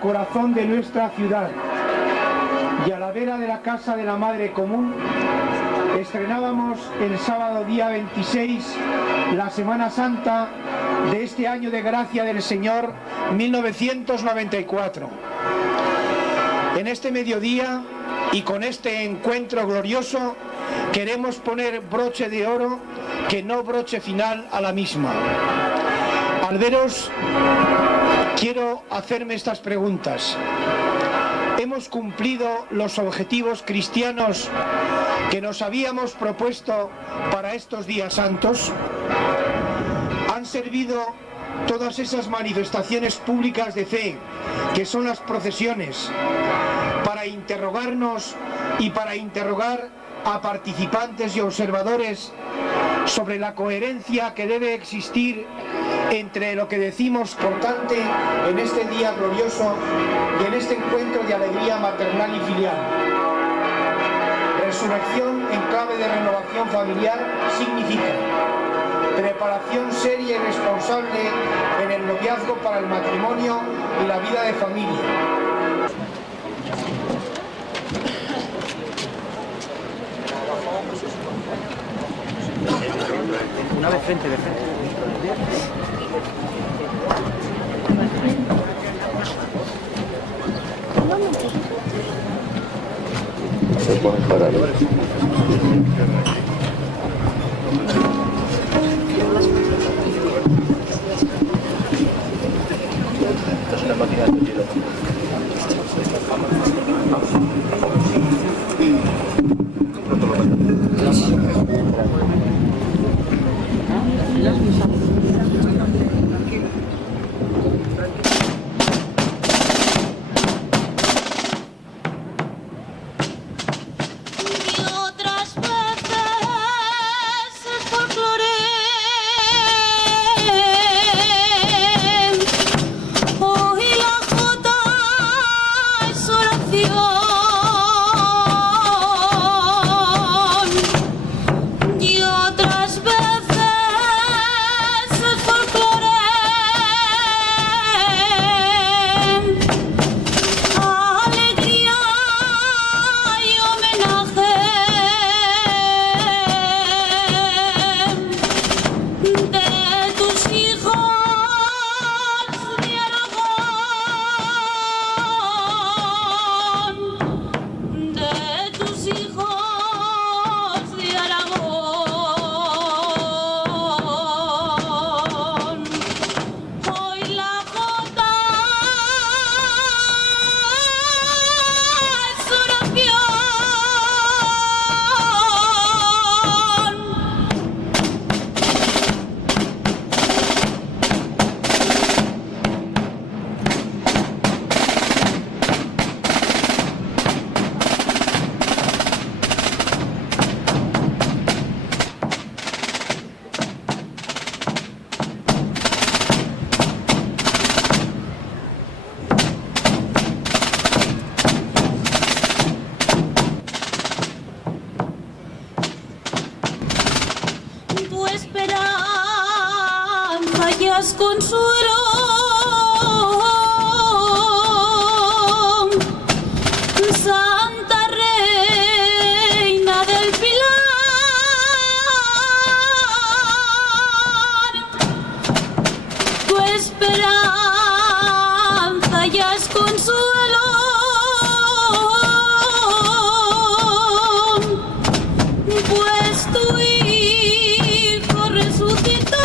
corazón de nuestra ciudad. Y a la vera de la Casa de la Madre Común estrenábamos el sábado día 26 la Semana Santa de este año de gracia del Señor 1994. En este mediodía y con este encuentro glorioso queremos poner broche de oro, que no broche final a la misma. Al veros, quiero hacerme estas preguntas. ¿Hemos cumplido los objetivos cristianos que nos habíamos propuesto para estos días santos? ¿Han servido todas esas manifestaciones públicas de fe, que son las procesiones, para interrogarnos y para interrogar a participantes y observadores sobre la coherencia que debe existir entre lo que decimos cortante en este día glorioso y en este encuentro de alegría maternal y filial? Resurrección en clave de renovación familiar significa preparación seria y responsable en el noviazgo para el matrimonio y la vida de familia. Una vez frente, de frente. Se pone parado. Es una máquina de tiro. Consuelo, Santa Reina del Pilar, tu esperanza ya es consuelo, pues tu Hijo resucitó.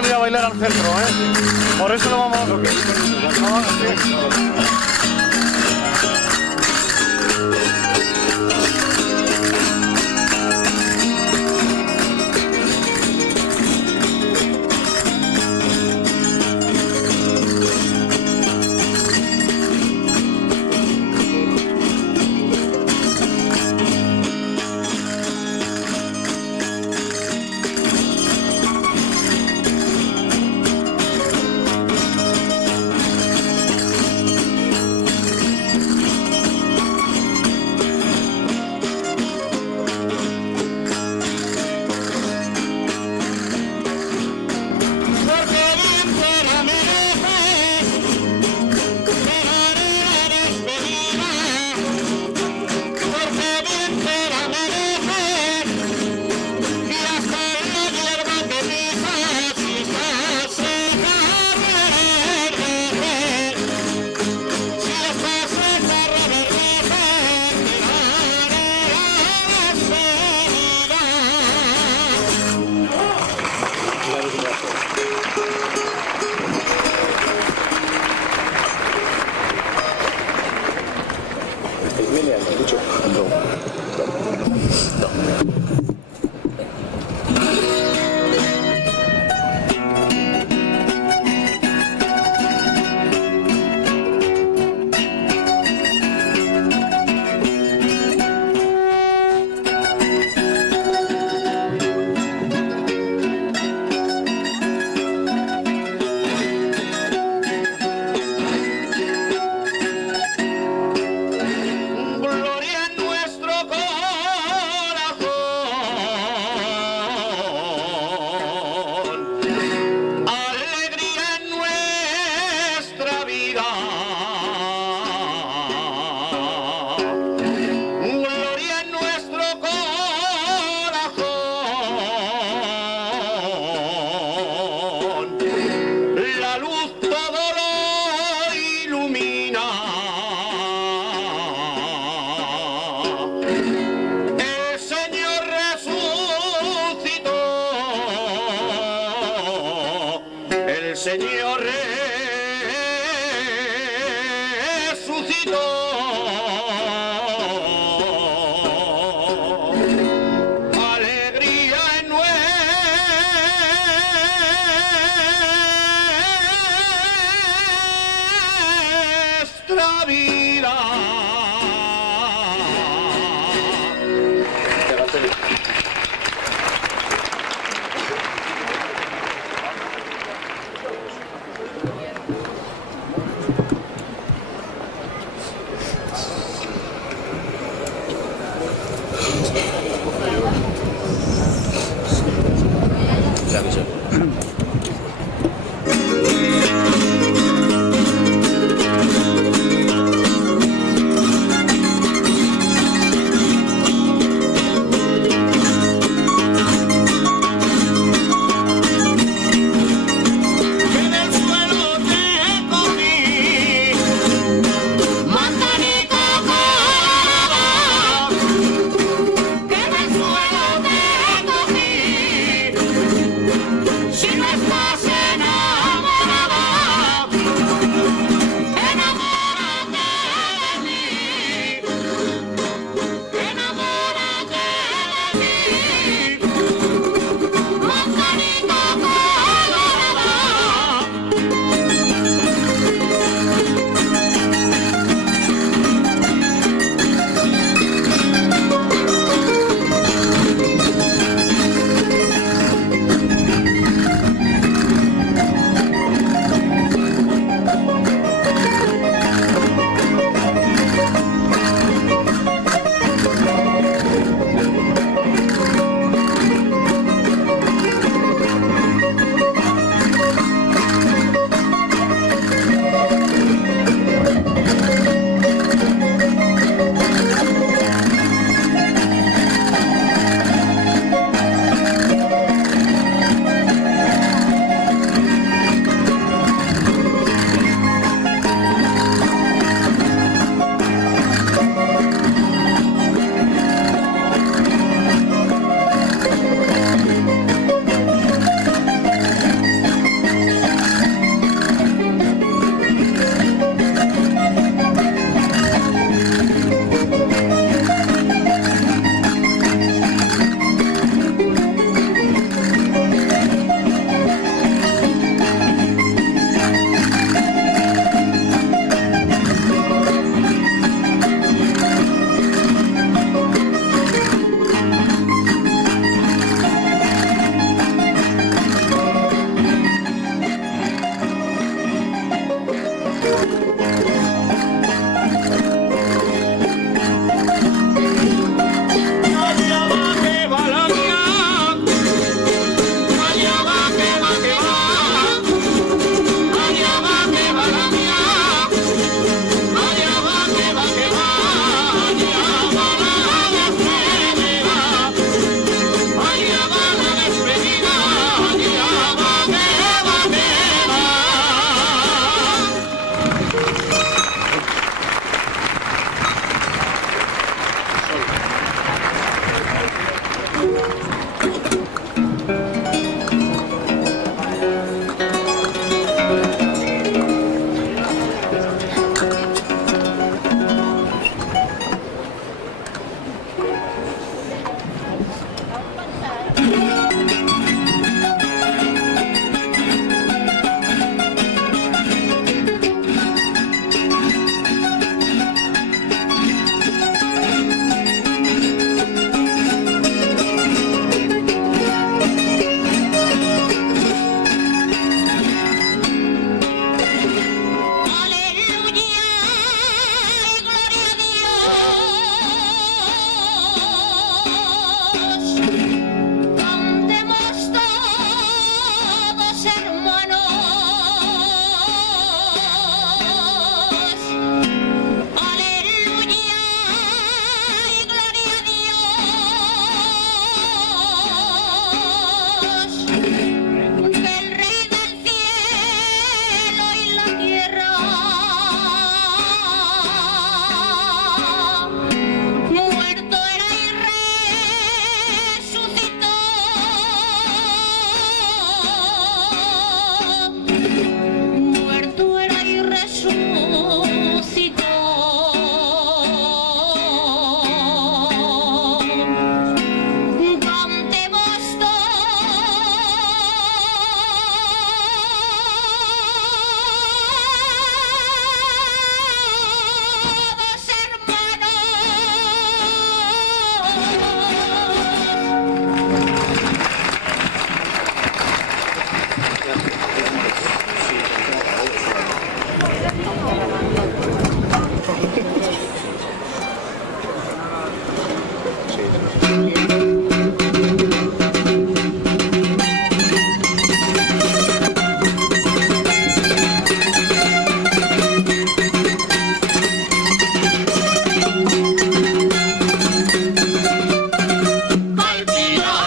salir a bailar al centro, ¿eh? Por eso lo vamos a tocar. Señor resucitó. Alegría en nuestra vida. Al Pilar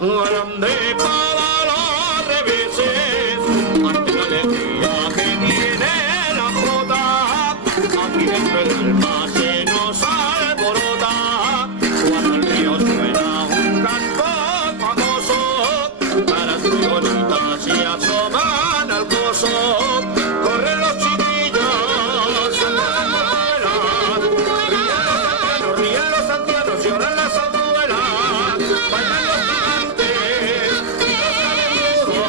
grande para los reveses, ante la alegría que tiene la jota, aquí dentro el alma se nos alborota, cuando el río suena un canto famoso, para las bonitas se asoman al pozo, corren los chiquillos, saltan las abuelas, ríen los ancianos, lloran las abuelas, bailan los gigantes, y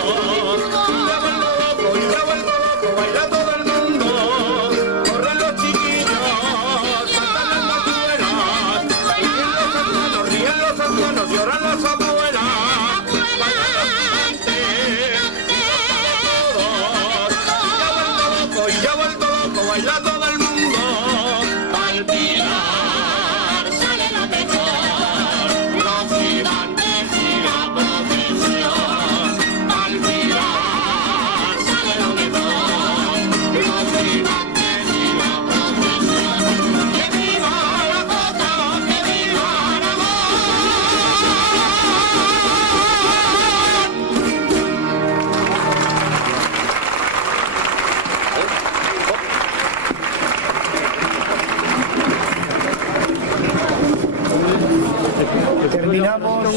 ya vuelvo loco, baila todo el mundo, corren los chiquillos, saltan las abuelas, ríen los ancianos, lloran las abuelas, bailan los gigantes, y ya vuelto loco, baila todo el mundo, al Pilar sale lo mejor, los gigantes y la procesión, al Pilar sale lo mejor, los gigantes y la procesión, que viva la jota, que viva Aragón. Terminamos